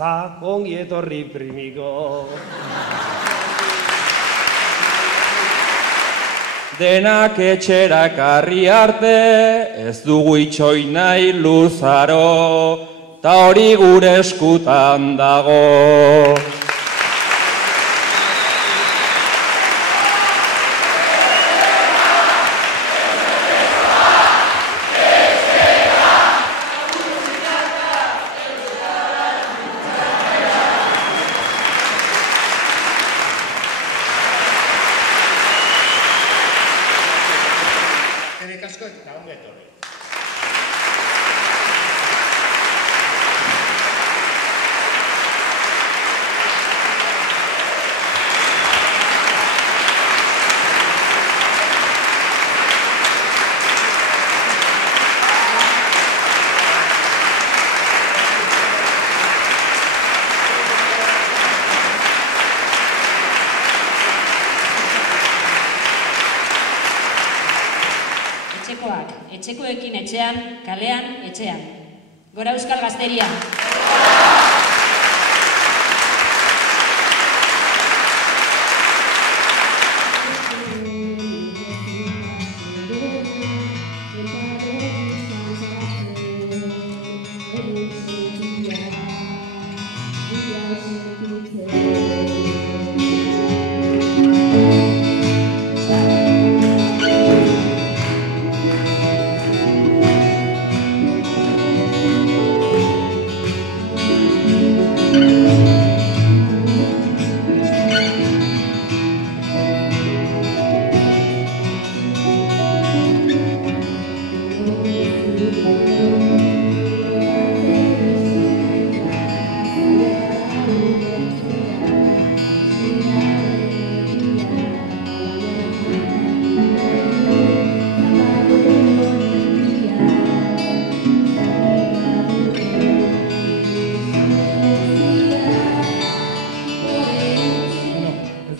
Aja, ongi etorri primiko. Denak etxera karri arte, ez dugu itxoin nahi luzaro, ta hori gure eskutan dago. Etxekoekin etxean, kalean etxean. Gora Euskal Gazteria!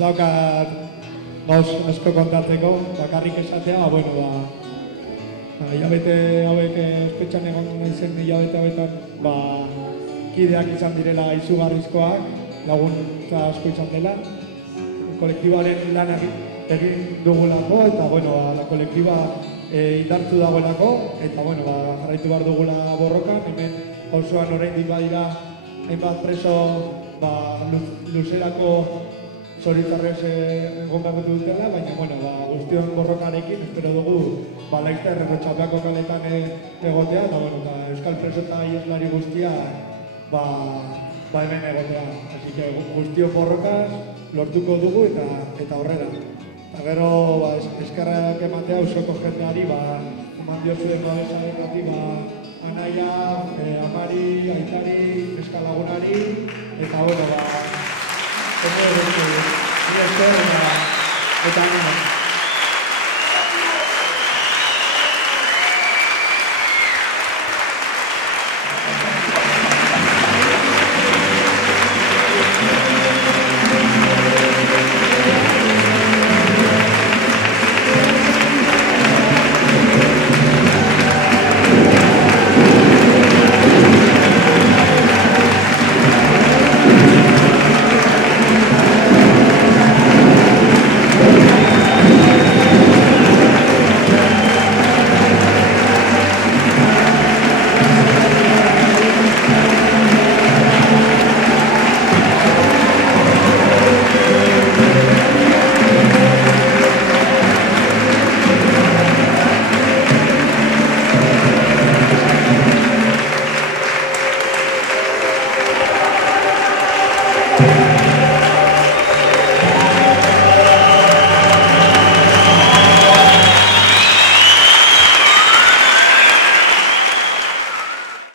Daukat gauz asko kontatzeko, bakarrik esatea, hilabete hauek espetxan egon naizen hilabete hauetan kideak izan direla izugarrizkoak, laguntza asko izan dela. Kolektibaren lan egin dugulako eta la kolektiba indartu dagoelako eta jarraitu behar dugula borrokan. Hemen auzoan oraindik badira hainbat preso luzerako zoritzarrez egon behar dutela, baina guztion borrokarekin espero dugu laizter Errotxapeako kaletan egotea eta euskal preso eta ieslari guztia hemen egotea. Así que guztio borrokaz lortuko dugu eta aurrera. Eta gero eskerrak ematea auzoko jendeari eman diozuen babesaren anaia, amari, aitari, eskalagunari eta eta